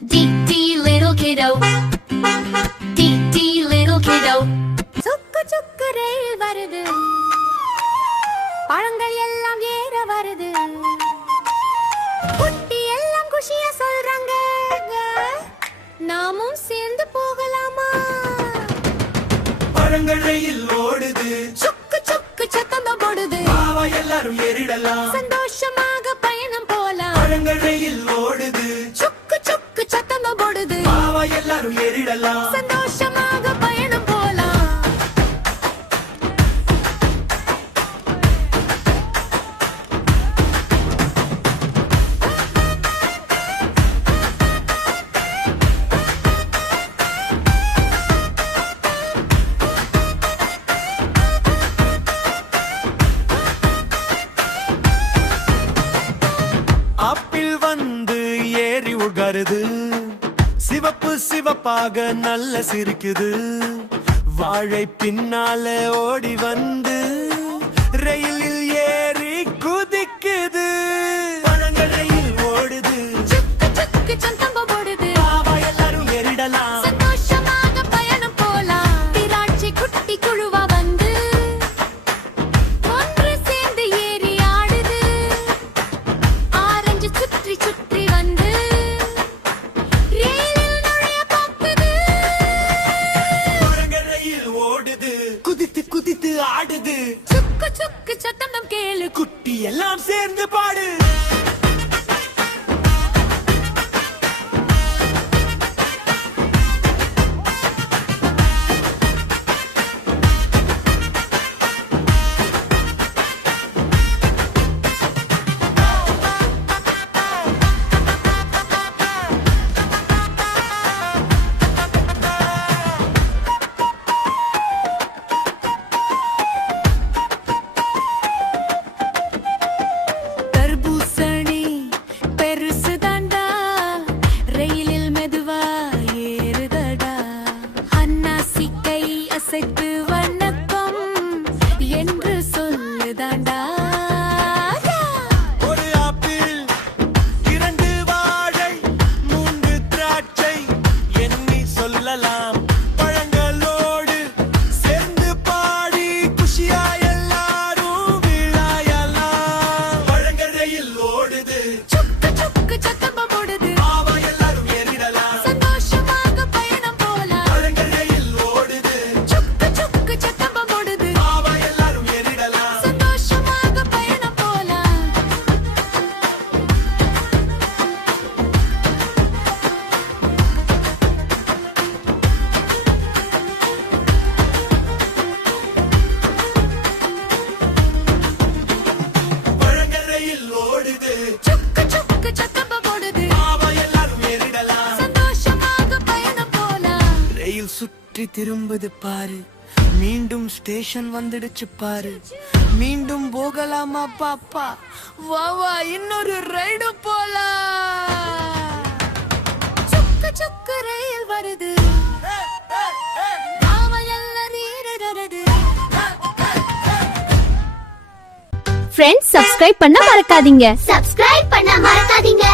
Dee little kiddo. Dee little kiddo. சுக்கு சுக்கு ரயில் வருது, பழங்கள் எல்லாம் ஏற வருது, குட்டி எல்லாம் குஷியா சொல்றாங்க, நாமும் சேர்ந்து போகலாமா? பழங்கள் ரயில் ஓடுது, சுக்கு சுக்கு சத்தம் போடுது, பாவா எல்லாரும் ஏறிடலாம், சந்தோஷமாக பயணம் போலாம். பழங்கள் ரயில் ஓடுது, சுக்கு சுக்கு சத்தம் போடுது, பாவா எல்லாரும் ஏறிடலாம், சந்தோஷமாக பயணம் போலாம். ஆப்பிள் வந்து ஏறி உட்காருது, சிவப்பு சிவப்பாக நல்ல சிரிக்குது, வாழை பின்னால ஓடி வந்து ரயிலில் ஏறி குதிக்குது. பழங்கள் ரயில் ஓடுது, சுக்கு சுக்கு சத்தம் போடுது, பாவா எல்லாரும் ஏறிடலாம், சந்தோஷமாக பயணம் போலாம். திராட்சை குட்டி குழுவா வந்து ஒன்று சேர்ந்து ஏறி ஆடுது, ஆரஞ்சு சுற்றி சுற்றி வந்து ரயிலில் நுழைய பார்க்குது. பழங்கள் ரயில் ஓடுது, குதித்து குதித்து ஆடுது, சுக்கு சுக்கு சத்தம் கேளு, குட்டி எல்லாம் சேர்ந்து பாடு. தர்பூசணி பெருசு தாண்டா, ரயிலில் மெதுவா ஏறுதடா, அன்னாசி கை அசைத்து வணக்கம் என்று சொல்லுதாண்டா. ஒரு ஆப்பிள், இரண்டு வாழை, மூன்று திராட்சை எண்ணி சொல்லலாம், பழங்களோடு சேர்ந்து பாடி குஷியா எல்லாரும் விளையாடலாம். பழங்கள் ரயில் ஓடுது, சுக்கு சுக்கு சத்தம் போடுது, பாவா எல்லாரும் ஏறிடலாம், சந்தோஷமாக பயணம் போலாம். பழங்கள் ரயில் ஓடுது, சுக்கு சுக்கு சத்தம் போடுது, பாவா எல்லாரும் ஏறிடலாம், சந்தோஷமாக பயணம் போலாம். பழங்கள் ரயில் ஓடுது, சுக்கு சுக்கு சத்தம் போடுது, பாவா எல்லாரும் ஏறிடலாம். சந்தோஷமாக பயணம் போலாம். ரயில் சுற்றி திரும்புது பாரு, மீண்டும் ஸ்டேஷன் வந்துடுச்சு பாரு, மீண்டும் போகலாமா பாப்பா? வா வா இன்னொரு ரைடு போலாம். சுக்கு சுக்கு ரயில் வருது, நாம எல்லாரும் ஏறுறது. ஃப்ரெண்ட்ஸ் சப்ஸ்கிரைப் பண்ண மறக்காதீங்க. Subscribe பண்ண மறக்காதீங்க.